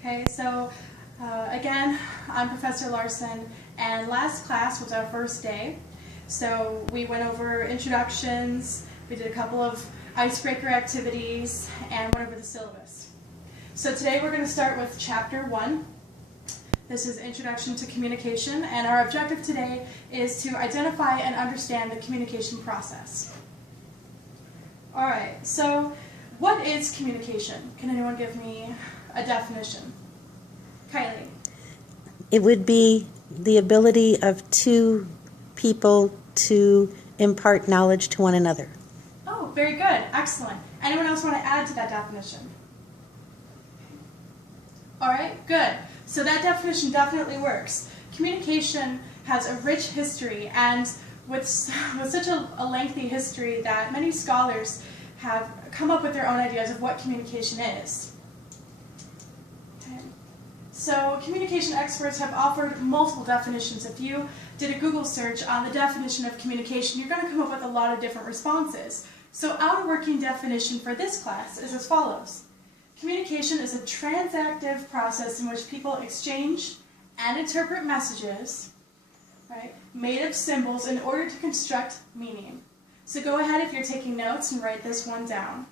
Okay, so again, I'm Professor Larson, and last class was our first day. So we went over introductions, we did a couple of icebreaker activities, and went over the syllabus. So today we're going to start with Chapter 1. This is Introduction to Communication, and our objective today is to identify and understand the communication process. Alright, so what is communication? Can anyone give me a definition? Kylie. It would be the ability of two people to impart knowledge to one another. Oh, very good. Excellent. Anyone else want to add to that definition? All right, good. So that definition definitely works. Communication has a rich history, and with such a lengthy history that many scholars have come up with their own ideas of what communication is. Okay. So communication experts have offered multiple definitions. If you did a Google search on the definition of communication, you're going to come up with a lot of different responses. So our working definition for this class is as follows. Communication is a transactive process in which people exchange and interpret messages, right, made of symbols in order to construct meaning. So go ahead if you're taking notes and write this one down.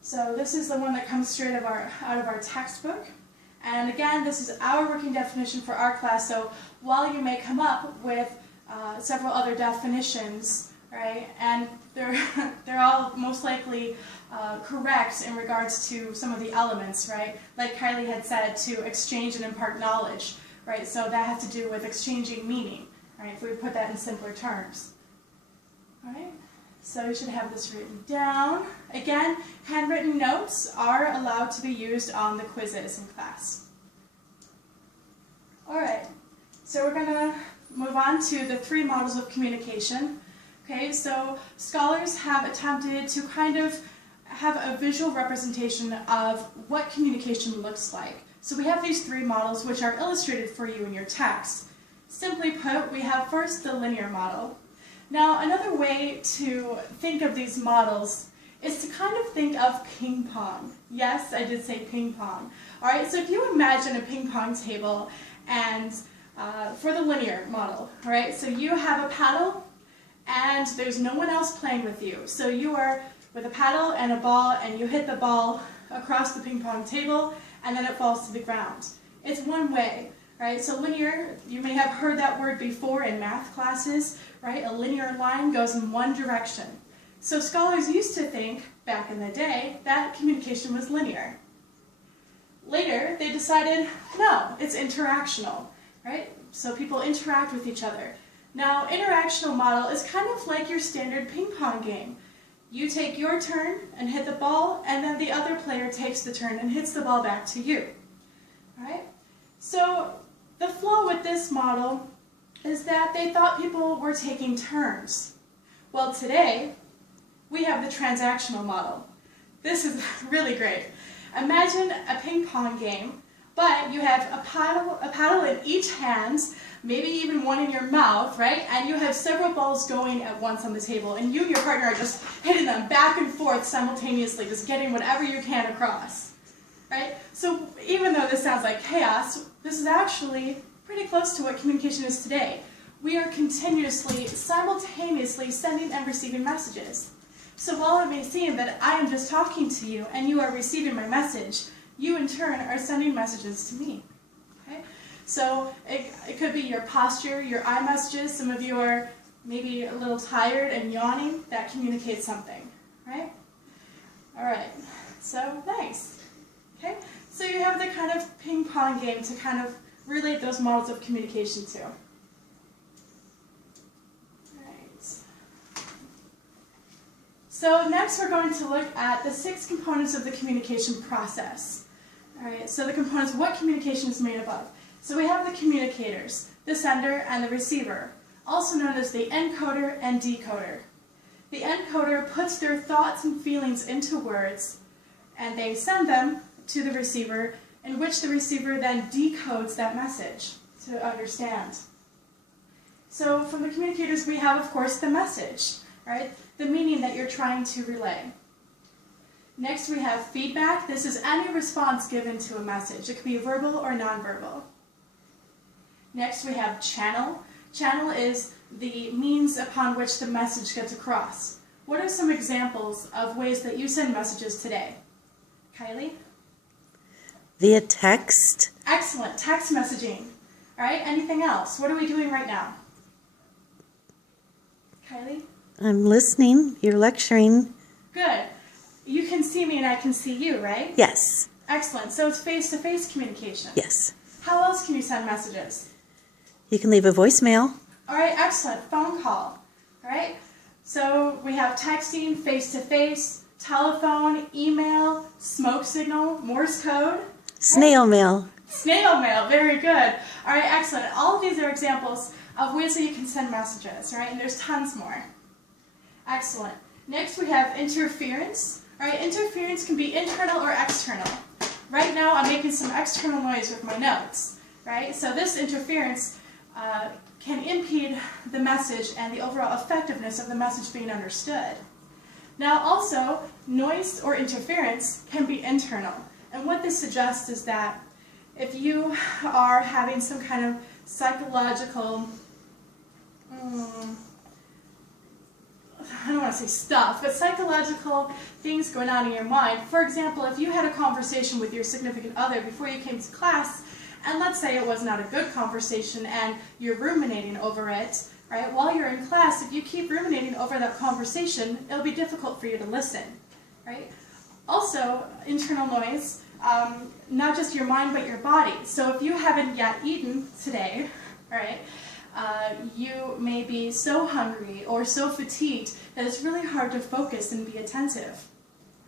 So this is the one that comes straight out of our textbook. And again, this is our working definition for our class, so while you may come up with several other definitions, right, and they're all most likely correct in regards to some of the elements, right, like Kylie had said, to exchange and impart knowledge, right, so that has to do with exchanging meaning, right, if we put that in simpler terms. All right. So you should have this written down. Again, handwritten notes are allowed to be used on the quizzes in class. All right, so we're going to move on to the three models of communication. Okay, so scholars have attempted to kind of have a visual representation of what communication looks like. So we have these three models which are illustrated for you in your text. Simply put, we have first the linear model. Now, another way to think of these models is to kind of think of ping pong. Yes, I did say ping pong. All right, so if you imagine a ping pong table, and for the linear model, all right, so you have a paddle, and there's no one else playing with you. So you are with a paddle and a ball, and you hit the ball across the ping pong table, and then it falls to the ground. It's one way. Right, so linear, you may have heard that word before in math classes, right? A linear line goes in one direction. So scholars used to think, back in the day, that communication was linear. Later, they decided, no, it's interactional, right? So people interact with each other. Now, interactional model is kind of like your standard ping pong game. You take your turn and hit the ball, and then the other player takes the turn and hits the ball back to you, all right? So the flaw with this model is that they thought people were taking turns. Well, today, we have the transactional model. This is really great. Imagine a ping pong game, but you have a paddle in each hand, maybe even one in your mouth, right? And you have several balls going at once on the table, and you and your partner are just hitting them back and forth simultaneously, just getting whatever you can across. Right? So even though this sounds like chaos, this is actually pretty close to what communication is today. We are continuously, simultaneously sending and receiving messages. So while it may seem that I am just talking to you and you are receiving my message, you in turn are sending messages to me. Okay? So it could be your posture, your eye messages. Some of you are maybe a little tired and yawning. That communicates something. Right? All right. So nice. Okay, so you have the kind of ping pong game to kind of relate those models of communication to. Right. So next we're going to look at the 6 components of the communication process. All right, so the components, what communication is made up of. So we have the communicators, the sender and the receiver, also known as the encoder and decoder. The encoder puts their thoughts and feelings into words, and they send them to the receiver, in which the receiver then decodes that message to understand. So from the communicators we have, of course, the message, right? The meaning that you're trying to relay. Next we have feedback. This is any response given to a message. It can be verbal or nonverbal. Next we have channel. Channel is the means upon which the message gets across. What are some examples of ways that you send messages today? Kylie? Via text. Excellent. Text messaging. All right. Anything else? What are we doing right now? Kylie? I'm listening. You're lecturing. Good. You can see me and I can see you, right? Yes. Excellent. So it's face-to-face communication. Yes. How else can you send messages? You can leave a voicemail. All right. Excellent. Phone call. All right. So we have texting, face-to-face, telephone, email, smoke signal, Morse code. Snail mail. Snail mail, very good. All right, excellent. All of these are examples of ways that you can send messages, right? And there's tons more. Excellent. Next we have interference. All right, interference can be internal or external. Right now I'm making some external noise with my notes, right? So this interference can impede the message and the overall effectiveness of the message being understood. Now also, noise or interference can be internal. And what this suggests is that if you are having some kind of psychological, I don't want to say stuff, but psychological things going on in your mind. For example, if you had a conversation with your significant other before you came to class, and let's say it was not a good conversation and you're ruminating over it, right? While you're in class, if you keep ruminating over that conversation, it'll be difficult for you to listen, right? Also, internal noise, not just your mind but your body. So if you haven't yet eaten today, right, you may be so hungry or so fatigued that it's really hard to focus and be attentive,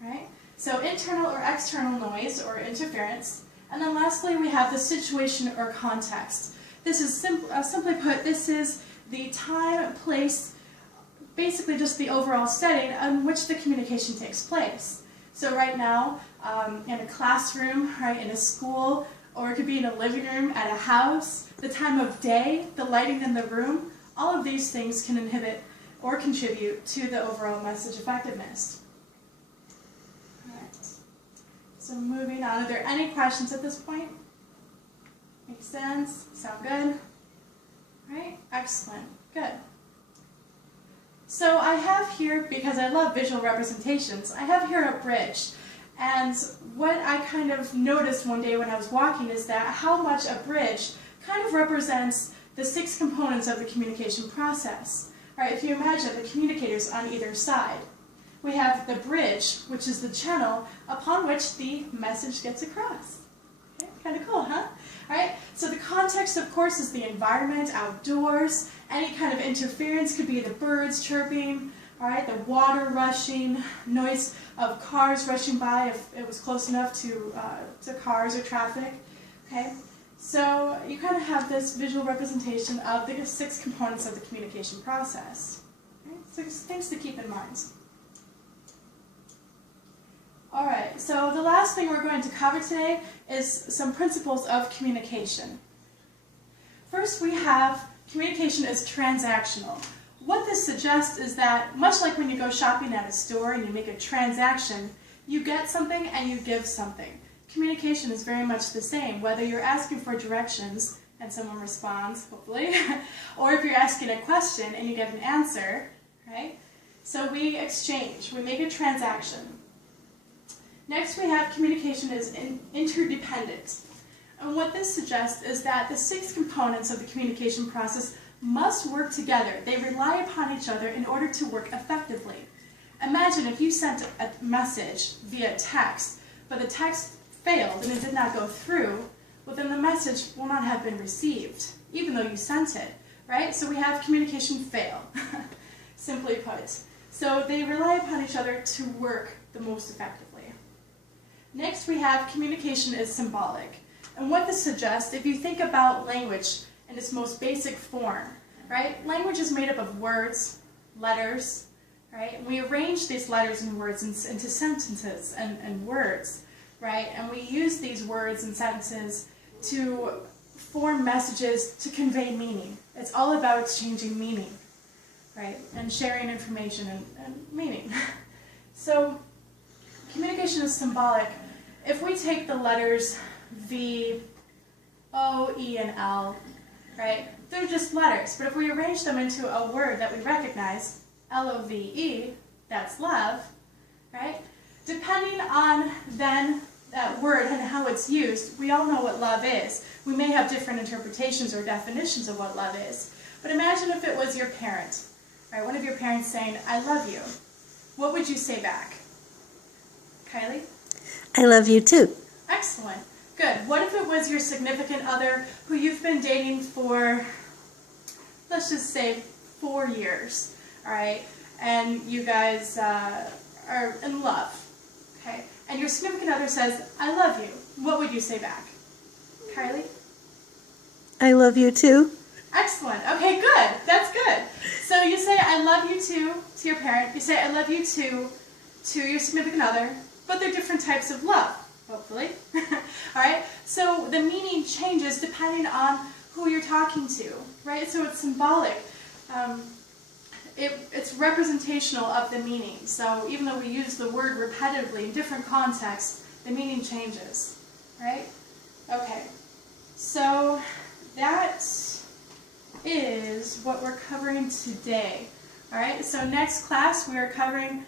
right? So internal or external noise or interference. And then lastly, we have the situation or context. This is simply put, this is the time, place, basically just the overall setting in which the communication takes place. So right now, in a classroom, right, in a school, or it could be in a living room at a house, the time of day, the lighting in the room, all of these things can inhibit or contribute to the overall message effectiveness. All right. So moving on, are there any questions at this point? Makes sense? Sound good? All right, excellent, good. So I have here, because I love visual representations, I have here a bridge. And what I kind of noticed one day when I was walking is that how much a bridge kind of represents the 6 components of the communication process. Right? If you imagine the communicators on either side, we have the bridge, which is the channel upon which the message gets across. Okay? Kind of cool, huh? All right? So the context, of course, is the environment, outdoors. Any kind of interference could be the birds chirping, all right, the water rushing, noise of cars rushing by if it was close enough to cars or traffic. Okay? So you kind of have this visual representation of the 6 components of the communication process. Okay? So things to keep in mind. All right, so the last thing we're going to cover today is some principles of communication. First, we have communication is transactional. What this suggests is that, much like when you go shopping at a store and you make a transaction, you get something and you give something. Communication is very much the same, whether you're asking for directions and someone responds, hopefully, or if you're asking a question and you get an answer, right? So we exchange, we make a transaction. Next, we have communication is interdependent. And what this suggests is that the 6 components of the communication process must work together. They rely upon each other in order to work effectively. Imagine if you sent a message via text, but the text failed and it did not go through, well then the message will not have been received, even though you sent it, right? So we have communication fail, simply put. So they rely upon each other to work the most effectively. Next we have communication is symbolic. And what this suggests, if you think about language in its most basic form, right? Language is made up of words, letters, right? And we arrange these letters and words into sentences and words, right? And we use these words and sentences to form messages to convey meaning. It's all about exchanging meaning, right? And sharing information and meaning. So communication is symbolic. If we take the letters V, O, E, and L, right, they're just letters. But if we arrange them into a word that we recognize, L-O-V-E, that's love, right? Depending on then that word and how it's used, we all know what love is. We may have different interpretations or definitions of what love is. But imagine if it was your parent, right? One of your parents saying, I love you. What would you say back? Kylie? I love you too. Excellent. Good. What if it was your significant other who you've been dating for, let's just say, 4 years, all right? And you guys are in love, okay? And your significant other says, I love you. What would you say back? Kylie? I love you too. Excellent. Okay, good. That's good. So you say, I love you too to your parent. You say, I love you too to your significant other, but they're different types of love, hopefully. All right? So the meaning changes depending on who you're talking to, right? So it's symbolic. It's representational of the meaning. So even though we use the word repetitively in different contexts, the meaning changes, right? Okay. So that is what we're covering today. All right, so next class we are covering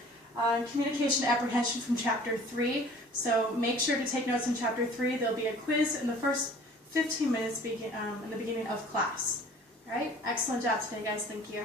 communication apprehension from chapter 3. So make sure to take notes in chapter 3. There'll be a quiz in the first 15 minutes in the beginning of class. All right, excellent job today, guys. Thank you.